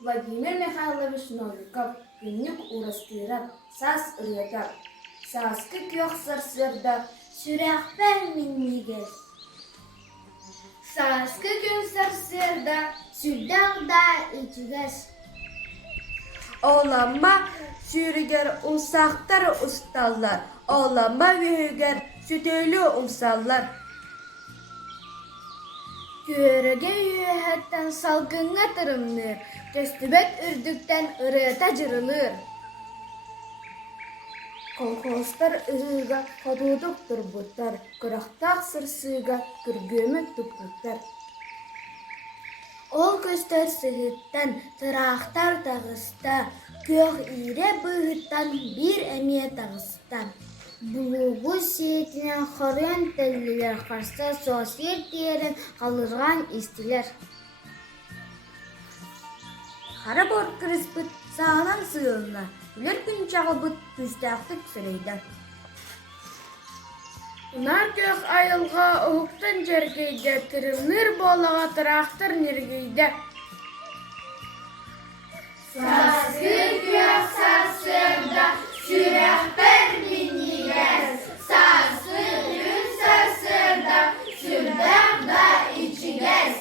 Владимир Михайлович Новиков günlük uğraştırarak saz üreten. Sazkı kök sarsırda sürahber minniger. Sazkı gün sarsırda sürdağda içiges. Oğlanma sürüger unsaktar ustallar. Oğlanma büyüger sütölü umsallar. Körege yühetten salgınga tırımlır. Köstübek ürdükten ırıta cırılır. Kolkozlar ırıga koduduktur butlar. Kıraqtaq sırsıga kürgümük tuputlar. Ol göster sıhıttan tıraqtar tağısta. Kök ire bıhıttan bir emiye tağıstan. Buluğu seyitine xoryan telliler qarsa sosyal diyerin qalırgan istiler. Hara bor kırıspıt sağanan sığınlar. Bilir gün çağı bıt düzdaktık süreyden. Unar kök ayılga uhuktan jergeyde tırımnır bolağa tıraqtır nirgeyde. Sazgı kök sarsırda sürahber minniges. Sazgı gün sarsırda sürdağda içiges.